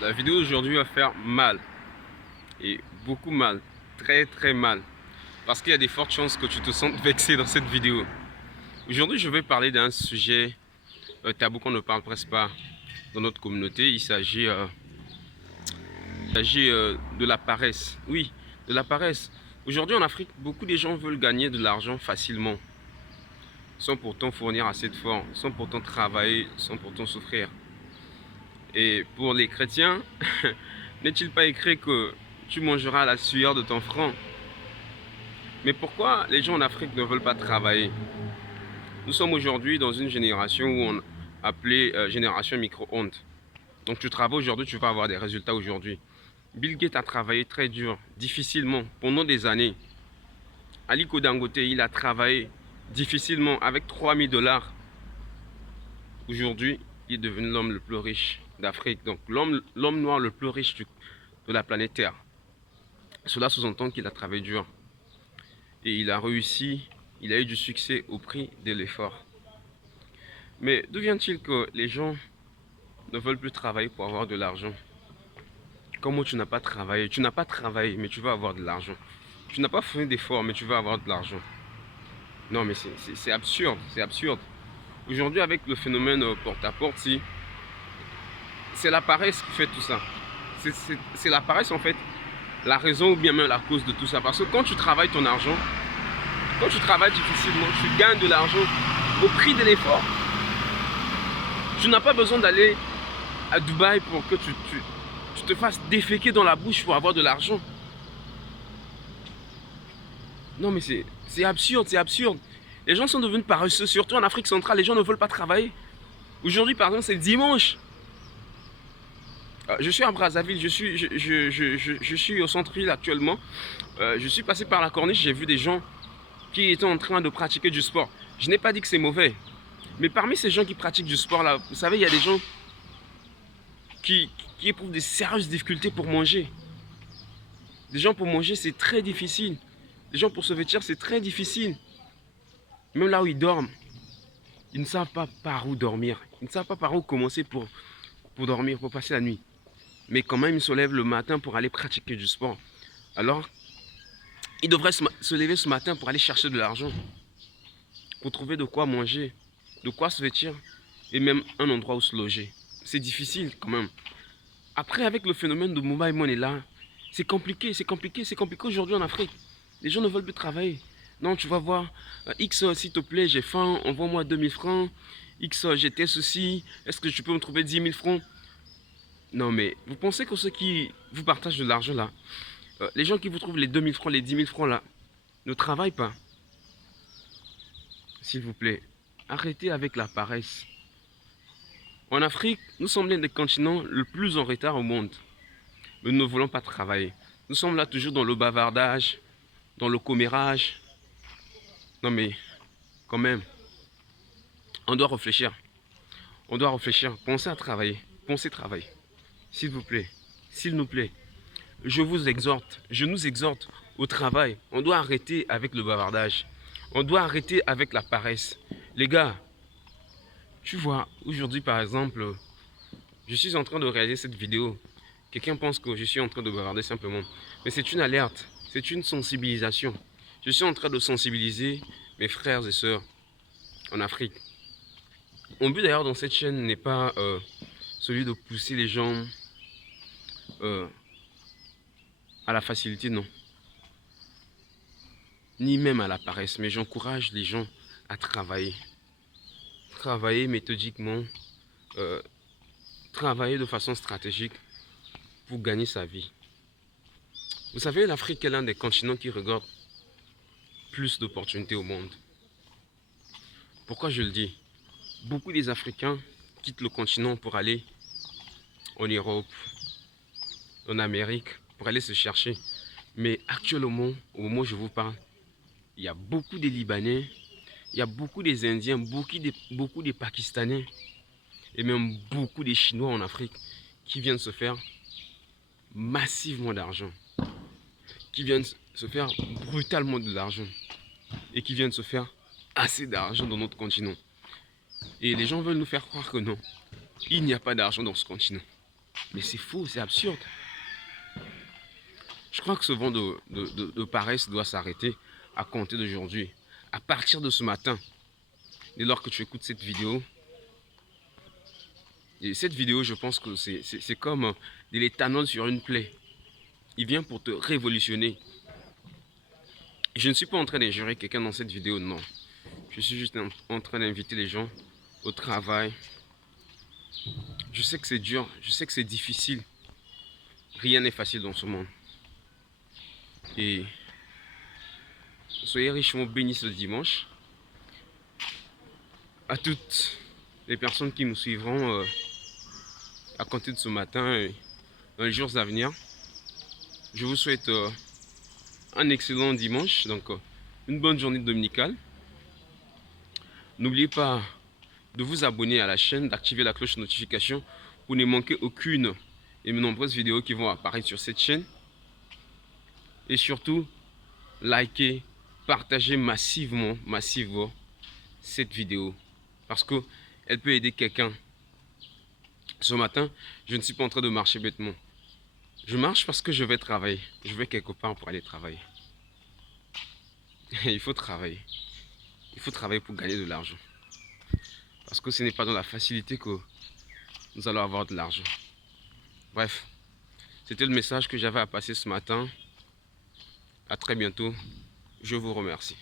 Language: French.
La vidéo d'aujourd'hui va faire mal. Et beaucoup mal. Très très mal. Parce qu'il y a des fortes chances que tu te sentes vexé dans cette vidéo. Aujourd'hui, je vais parler d'un sujet tabou qu'on ne parle presque pas dans notre communauté. Il s'agit de la paresse. Oui, de la paresse. Aujourd'hui en Afrique, beaucoup de gens veulent gagner de l'argent facilement, sans pourtant fournir assez d'efforts, sans pourtant travailler, sans pourtant souffrir. Et pour les chrétiens, n'est-il pas écrit que tu mangeras la sueur de ton front? Mais pourquoi les gens en Afrique ne veulent pas travailler? Nous sommes aujourd'hui dans une génération où on appelait génération micro-ondes. Donc tu travailles aujourd'hui, tu vas avoir des résultats aujourd'hui. Bill Gates a travaillé très dur, difficilement, pendant des années. Aliko Dangote, il a travaillé difficilement avec 3 000 $. Aujourd'hui, il est devenu l'homme le plus riche d'Afrique. Donc l'homme noir le plus riche de la planète Terre. Cela sous-entend qu'il a travaillé dur. Et il a réussi, il a eu du succès au prix de l'effort. Mais d'où vient-il que les gens ne veulent plus travailler pour avoir de l'argent? Comment tu n'as pas travaillé? Tu n'as pas travaillé, mais tu vas avoir de l'argent. Tu n'as pas fait d'efforts, mais tu vas avoir de l'argent. Non, mais c'est absurde, c'est absurde. Aujourd'hui, avec le phénomène porte-à-porte, c'est la paresse qui fait tout ça. C'est la paresse, en fait, la raison ou bien même la cause de tout ça. Parce que quand tu travailles ton argent, quand tu travailles difficilement, tu gagnes de l'argent au prix de l'effort. Tu n'as pas besoin d'aller à Dubaï pour que tu te fasses déféquer dans la bouche pour avoir de l'argent. Non mais c'est absurde, c'est absurde. Les gens sont devenus paresseux, surtout en Afrique centrale, les gens ne veulent pas travailler. Aujourd'hui par exemple c'est dimanche. Je suis à Brazzaville, je suis au centre-ville actuellement. Je suis passé par la corniche, j'ai vu des gens qui étaient en train de pratiquer du sport. Je n'ai pas dit que c'est mauvais. Mais parmi ces gens qui pratiquent du sport là, vous savez, il y a des gens qui éprouvent des sérieuses difficultés pour manger. Des gens pour manger, c'est très difficile. Les gens pour se vêtir, c'est très difficile. Même là où ils dorment, ils ne savent pas par où dormir. Ils ne savent pas par où commencer pour dormir, pour passer la nuit. Mais quand même, ils se lèvent le matin pour aller pratiquer du sport. Alors, ils devraient se lever ce matin pour aller chercher de l'argent. Pour trouver de quoi manger, de quoi se vêtir et même un endroit où se loger. C'est difficile quand même. Après, avec le phénomène de mobile money là, c'est compliqué, c'est compliqué, c'est compliqué aujourd'hui en Afrique. Les gens ne veulent plus travailler. Non, tu vas voir, X, s'il te plaît, j'ai faim, envoie-moi 2 000 francs. X, j'étais ceci, est-ce que tu peux me trouver 10 000 francs? Non, mais vous pensez que ceux qui vous partagent de l'argent là, les gens qui vous trouvent les 2 000 francs, les 10 000 francs là, ne travaillent pas? S'il vous plaît, arrêtez avec la paresse. En Afrique, nous sommes l'un des continents le plus en retard au monde. Mais nous ne voulons pas travailler. Nous sommes là toujours dans le bavardage, dans le commérage. Non mais, quand même, on doit réfléchir. On doit réfléchir. Pensez à travailler. Pensez travailler. S'il vous plaît. S'il nous plaît. Je vous exhorte. Je nous exhorte au travail. On doit arrêter avec le bavardage. On doit arrêter avec la paresse. Les gars, tu vois, aujourd'hui par exemple, je suis en train de réaliser cette vidéo. Quelqu'un pense que je suis en train de bavarder simplement. Mais c'est une alerte, c'est une sensibilisation. Je suis en train de sensibiliser mes frères et sœurs en Afrique. Mon but d'ailleurs dans cette chaîne n'est pas celui de pousser les gens à la facilité, non. Ni même à la paresse, mais j'encourage les gens à travailler. Travailler méthodiquement, travailler de façon stratégique pour gagner sa vie. Vous savez, l'Afrique est l'un des continents qui regorge plus d'opportunités au monde. Pourquoi je le dis? Beaucoup des Africains quittent le continent pour aller en Europe, en Amérique, pour aller se chercher. Mais actuellement, au moment où je vous parle, il y a beaucoup de Libanais, il y a beaucoup des Indiens, beaucoup des Pakistanais et même beaucoup des Chinois en Afrique qui viennent se faire massivement d'argent, qui viennent se faire brutalement de l'argent et qui viennent se faire assez d'argent dans notre continent. Et les gens veulent nous faire croire que non, il n'y a pas d'argent dans ce continent. Mais c'est faux, c'est absurde. Je crois que ce vent de paresse doit s'arrêter à compter d'aujourd'hui. À partir de ce matin, dès lors que tu écoutes cette vidéo, et cette vidéo, je pense que c'est comme de l'éthanol sur une plaie. Il vient pour te révolutionner. Je ne suis pas en train d'injurer quelqu'un dans cette vidéo, non. Je suis juste en train d'inviter les gens au travail. Je sais que c'est dur, je sais que c'est difficile. Rien n'est facile dans ce monde. Et soyez richement bénis ce dimanche. À toutes les personnes qui nous suivront à compter de ce matin et dans les jours à venir, je vous souhaite un excellent dimanche, donc une bonne journée dominicale. N'oubliez pas de vous abonner à la chaîne, d'activer la cloche de notification pour ne manquer aucune de mes nombreuses vidéos qui vont apparaître sur cette chaîne. Et surtout, likez, partagez massivement cette vidéo parce qu'elle peut aider quelqu'un. Ce matin, je ne suis pas en train de marcher bêtement. Je marche parce que je vais travailler. Je vais quelque part pour aller travailler. Il faut travailler. Il faut travailler pour gagner de l'argent. Parce que ce n'est pas dans la facilité que nous allons avoir de l'argent. Bref, c'était le message que j'avais à passer ce matin. À très bientôt. Je vous remercie.